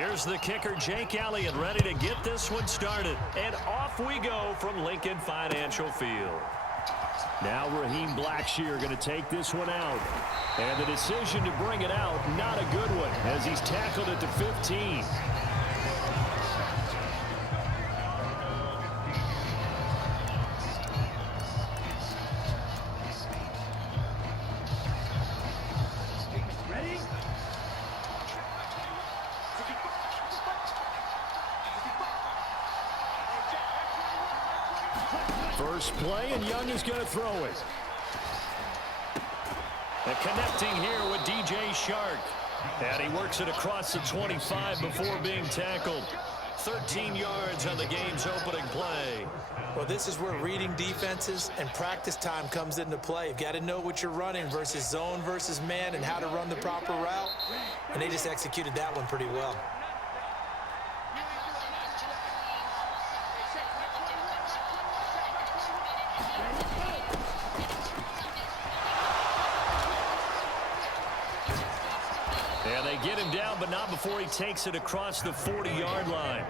Here's the kicker, Jake Elliott, ready to get this one started. And off we go from Lincoln Financial Field. Now Raheem Blackshear going to take this one out. And the decision to bring it out, not a good one, as he's tackled at the 15. First play, and Young is going to throw it. And connecting here with DJ Shark. And he works it across the 25 before being tackled. 13 yards on the game's opening play. Well, this is where reading defenses and practice time comes into play. You've got to know what you're running versus zone versus man and how to run the proper route. And they just executed that one pretty well. And they get him down, but not before he takes it across the 40-yard line.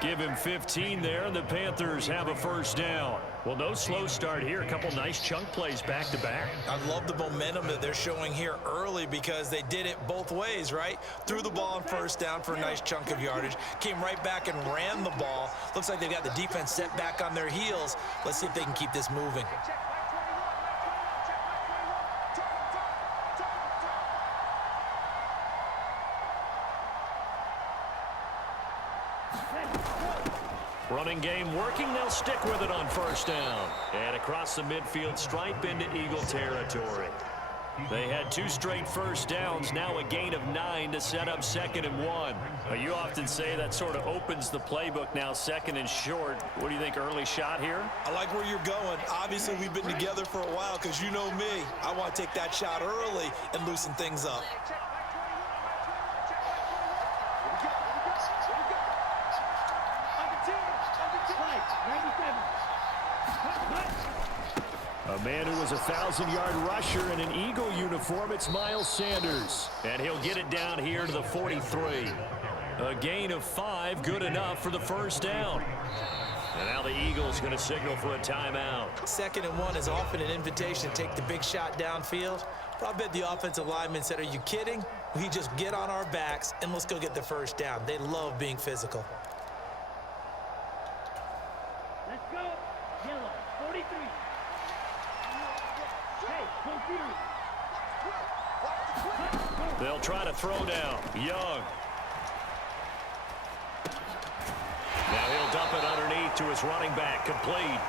Give him 15 there, and the Panthers have a first down. Well, no slow start here. A couple nice chunk plays back-to-back. I love the momentum that they're showing here early because they did it both ways, right? Threw the ball on first down for a nice chunk of yardage. Came right back and ran the ball. Looks like they've got the defense set back on their heels. Let's see if they can keep this moving. Running game working. They'll stick with it on first down. And across the midfield stripe into Eagle territory. They had 2 straight first downs. Now a gain of 9 to set up 2nd and 1. You often say that sort of opens the playbook now, 2nd and short. What do you think, early shot here? I like where you're going. Obviously, we've been together for a while because you know me. I want to take that shot early and loosen things up. A man who was a 1,000-yard rusher in an Eagle uniform, it's Miles Sanders. And he'll get it down here to the 43. A gain of 5, good enough for the first down. And now the Eagles going to signal for a timeout. 2nd and 1 is often an invitation to take the big shot downfield. But I bet the offensive lineman said, are you kidding? We just get on our backs and let's go get the first down. They love being physical. Let's go. Yellow, 43. They'll try to throw down. Young. Now he'll dump it underneath to his running back. Complete.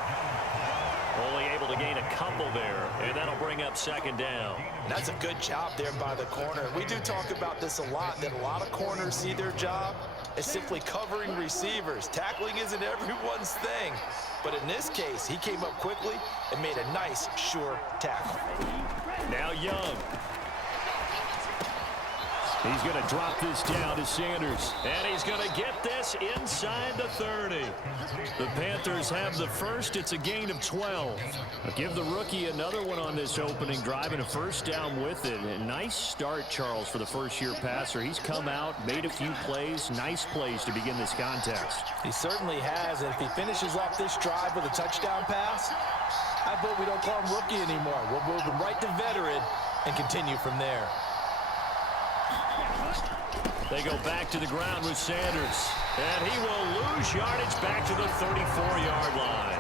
Only able to gain a couple there, and that'll bring up 2nd down. That's a good job there by the corner. We do talk about this a lot, that a lot of corners see their job as simply covering receivers. Tackling isn't everyone's thing. But in this case, he came up quickly and made a nice, sure tackle. Now Young. He's going to drop this down to Sanders. And he's going to get this inside the 30. The Panthers have the first. It's a gain of 12. I'll give the rookie another one on this opening drive and a first down with it. A nice start, Charles, for the first-year passer. He's come out, made a few plays, nice plays to begin this contest. He certainly has. And if he finishes off this drive with a touchdown pass, I vote we don't call him rookie anymore. We'll move him right to veteran and continue from there. They go back to the ground with Sanders. And he will lose yardage back to the 34-yard line.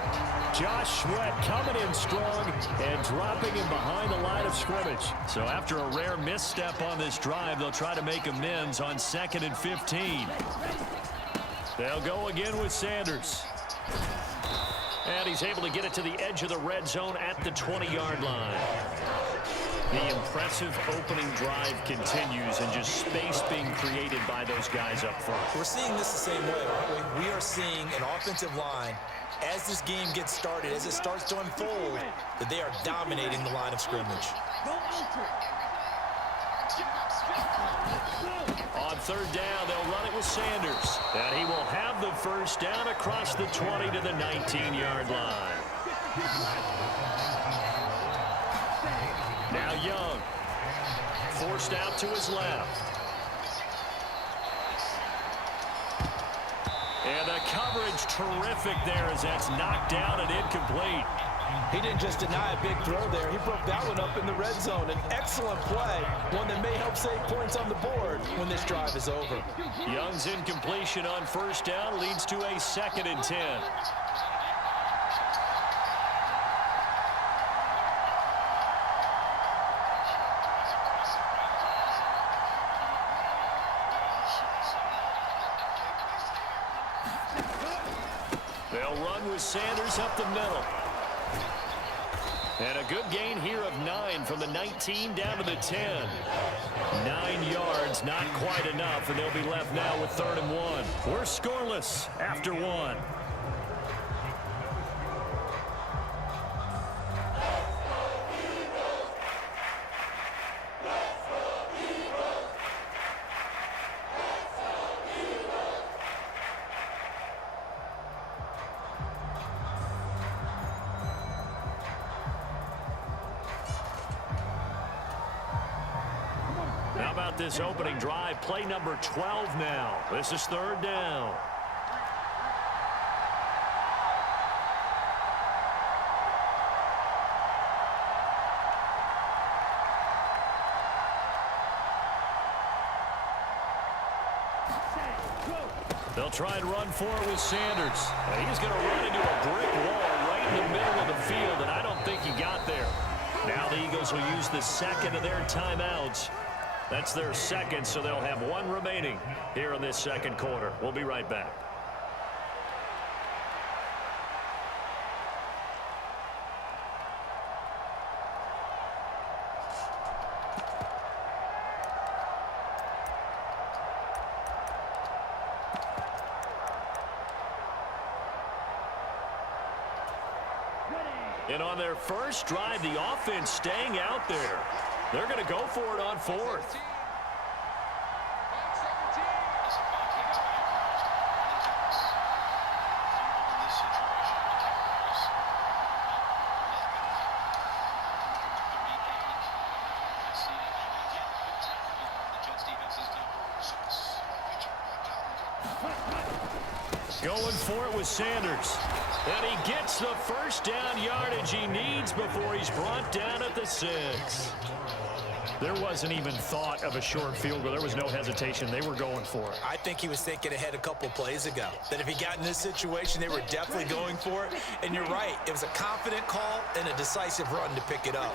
Josh Sweat coming in strong and dropping him behind the line of scrimmage. So after a rare misstep on this drive, they'll try to make amends on 2nd and 15. They'll go again with Sanders. And he's able to get it to the edge of the red zone at the 20-yard line. The impressive opening drive continues, and just space being created by those guys up front. We're seeing this the same way, aren't we? We are seeing an offensive line, as this game gets started, as it starts to unfold, that they are dominating the line of scrimmage. On 3rd down, they'll run it with Sanders. And he will have the first down across the 20 to the 19-yard line. Now Young, forced out to his left. And the coverage terrific there as that's knocked down and incomplete. He didn't just deny a big throw there. He broke that one up in the red zone. An excellent play, one that may help save points on the board when this drive is over. Young's incompletion on first down leads to a 2nd and 10. They'll run with Sanders up the middle. And a good gain here of 9 from the 19 down to the 10. 9 yards, not quite enough, and they'll be left now with 3rd and 1. We're scoreless after 1. How about this opening drive? Play number 12 now. This is 3rd down. They'll try and run for it with Sanders. He's going to run into a brick wall right in the middle of the field, and I don't think he got there. Now the Eagles will use the second of their timeouts. That's their second, so they'll have 1 remaining here in this second quarter. We'll be right back. And on their first drive, the offense staying out there. They're going to go for it on 4th. Going for it with Sanders. And he gets the first down yardage he needs before he's brought down at the 6. There wasn't even thought of a short field goal. There was no hesitation. They were going for it. I think he was thinking ahead a couple plays ago, that if he got in this situation, they were definitely going for it. And you're right. It was a confident call and a decisive run to pick it up.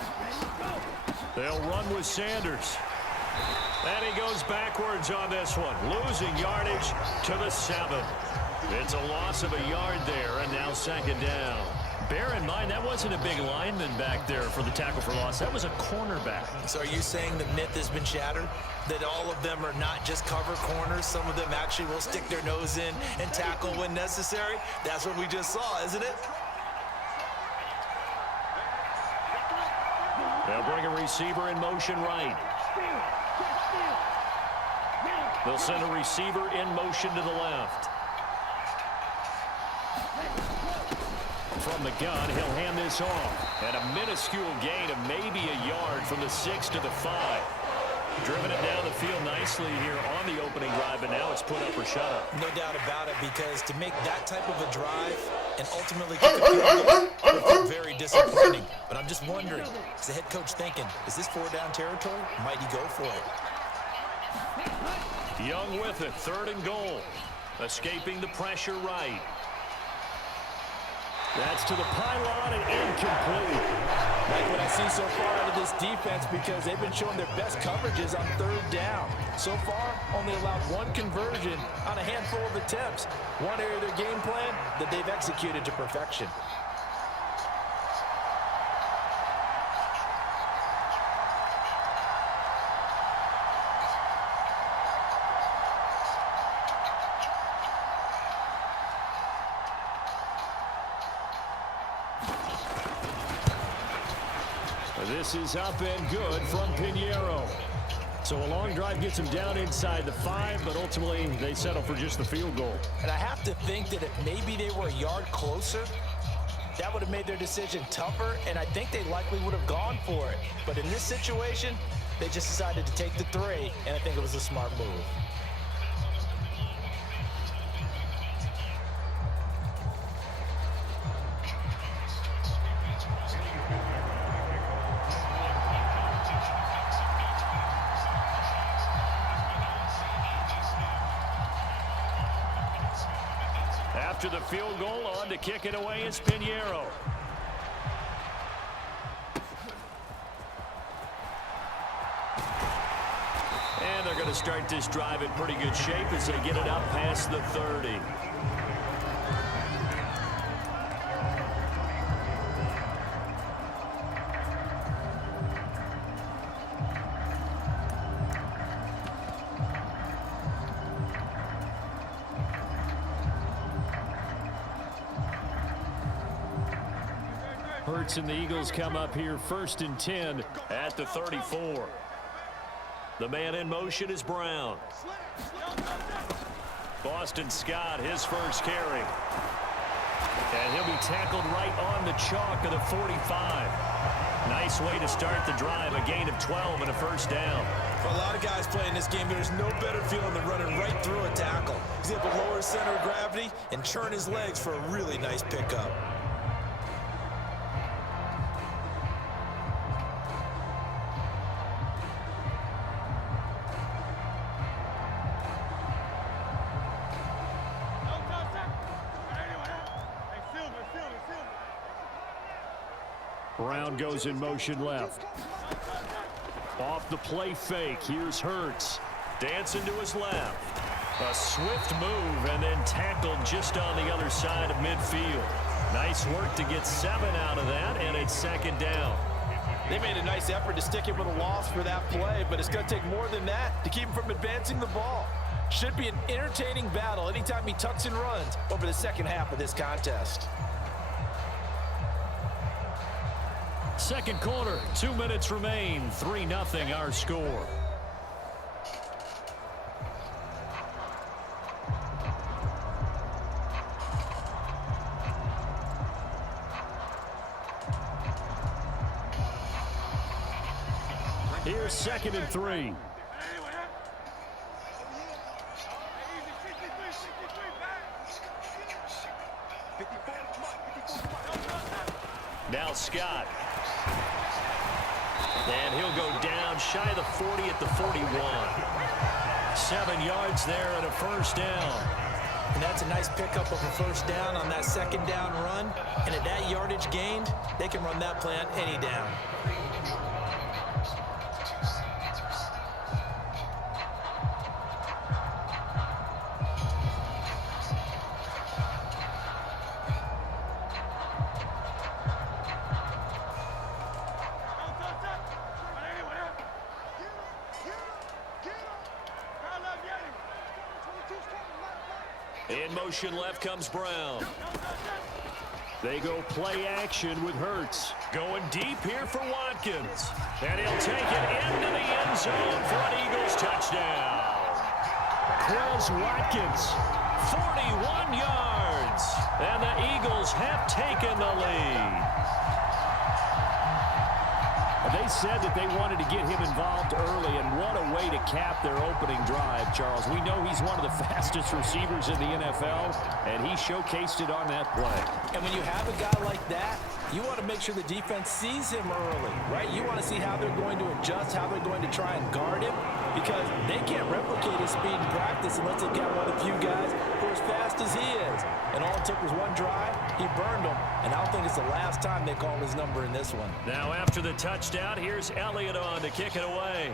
They'll run with Sanders. And he goes backwards on this one, losing yardage to the 7. It's a loss of a yard there, and now 2nd down. Bear in mind, that wasn't a big lineman back there for the tackle for loss. That was a cornerback. So are you saying the myth has been shattered? That all of them are not just cover corners? Some of them actually will stick their nose in and tackle when necessary? That's what we just saw, isn't it? They'll bring a receiver in motion right. They'll send a receiver in motion to the left. From the gun, he'll hand this off. And a minuscule gain of maybe a yard from the 6 to the 5. Driven it down the field nicely here on the opening drive, and now it's put up or shut up. No doubt about it, because to make that type of a drive and ultimately kick a field goal would be very disappointing. But I'm just wondering, is the head coach thinking, is this 4-down territory? Might he go for it? Young with it, 3rd and goal. Escaping the pressure right. That's to the pylon and incomplete. Like what I see so far out of this defense, because they've been showing their best coverages on 3rd down. So far, only allowed 1 conversion on a handful of attempts. One area of their game plan that they've executed to perfection. This is up and good from Pinheiro. So a long drive gets him down inside the 5, but ultimately they settle for just the field goal. And I have to think that if maybe they were a yard closer, that would have made their decision tougher, and I think they likely would have gone for it. But in this situation, they just decided to take the 3, and I think it was a smart move. after the field goal. On to kick it away is Pinheiro. And they're going to start this drive in pretty good shape as they get it out past the 30. Hurts and the Eagles come up here 1st and 10 at the 34. The man in motion is Brown. Boston Scott, his first carry. And he'll be tackled right on the chalk of the 45. Nice way to start the drive, a gain of 12 and a first down. For a lot of guys playing this game, there's no better feeling than running right through a tackle. He's able to lower his center of gravity and churn his legs for a really nice pickup. Brown goes in motion left. Off the play fake, here's Hurts. Dancing to his left. A swift move and then tackled just on the other side of midfield. Nice work to get 7 out of that, and it's 2nd down. They made a nice effort to stick him with a loss for that play, but it's going to take more than that to keep him from advancing the ball. Should be an entertaining battle anytime he tucks and runs over the second half of this contest. Second quarter, 2 minutes remain. 3-0 our score. Here's 2nd and 3. Now Scott. And he'll go down shy of the 40 at the 41. 7 yards there and a first down. And that's a nice pickup of a first down on that 2nd down run. And at that yardage gained, they can run that play on any down. In motion left comes Brown. They go play action with Hurts. Going deep here for Watkins. And he'll take it into the end zone for an Eagles touchdown. Quez Watkins, 41 yards. And the Eagles have taken the lead. They said that they wanted to get him involved early, and what a way to cap their opening drive, Charles. We know he's one of the fastest receivers in the NFL, and he showcased it on that play. And when you have a guy like that, you want to make sure the defense sees him early, right? You want to see how they're going to adjust, how they're going to try and guard him, because they can't replicate his speed in practice unless they've got one of the few guys who are as fast as he is. And all it took was one drive, he burned them, and I don't think it's the last time they called his number in this one. Now after the touchdown, here's Elliott on to kick it away.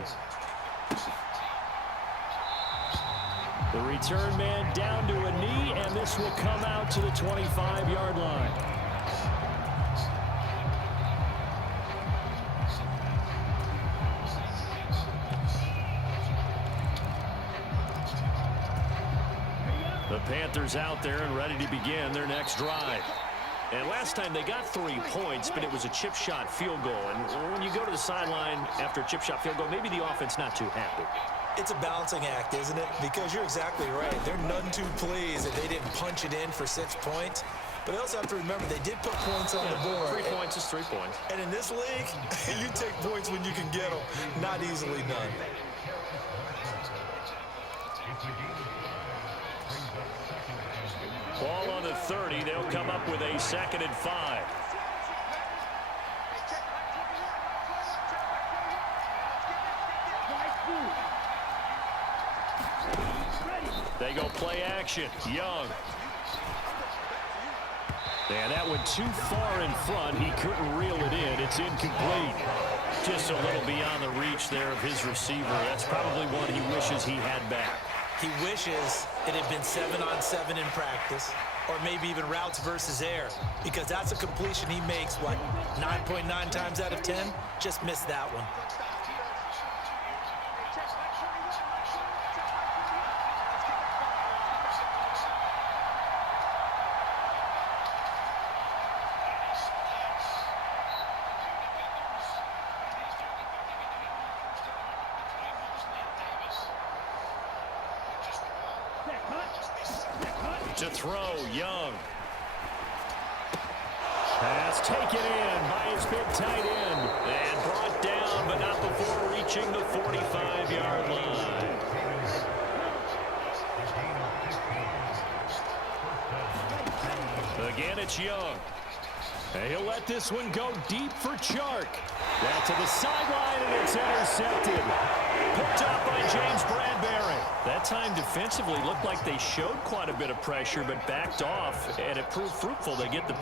The return man down to a knee, and this will come out to the 25-yard line. The Panthers out there and ready to begin their next drive. And last time they got 3 points, but it was a chip shot field goal. And when you go to the sideline after a chip shot field goal, maybe the offense not too happy. It's a balancing act, isn't it? Because you're exactly right. They're none too pleased that they didn't punch it in for 6 points. But they also have to remember they did put points on the board. 3 points is 3 points. And in this league, you take points when you can get them. Not easily done. Ball on the 30. They'll come up with a 2nd and 5. They go play action. Young. And that went too far in front. He couldn't reel it in. It's incomplete. Just a little beyond the reach there of his receiver. That's probably one he wishes he had back. He wishes it had been 7-on-7 in practice, or maybe even routes versus air, because that's a completion he makes, what, 9.9 times out of 10? Just missed that one. To throw, Young. Pass taken in by his big tight end. And brought down, but not before reaching the 45-yard line. Again, it's Young. And he'll let this one go deep for Chark. That to the sideline, and it's intercepted. Picked up by James Bradbury. That time defensively looked like they showed quite a bit of pressure, but backed off, and it proved fruitful. They get the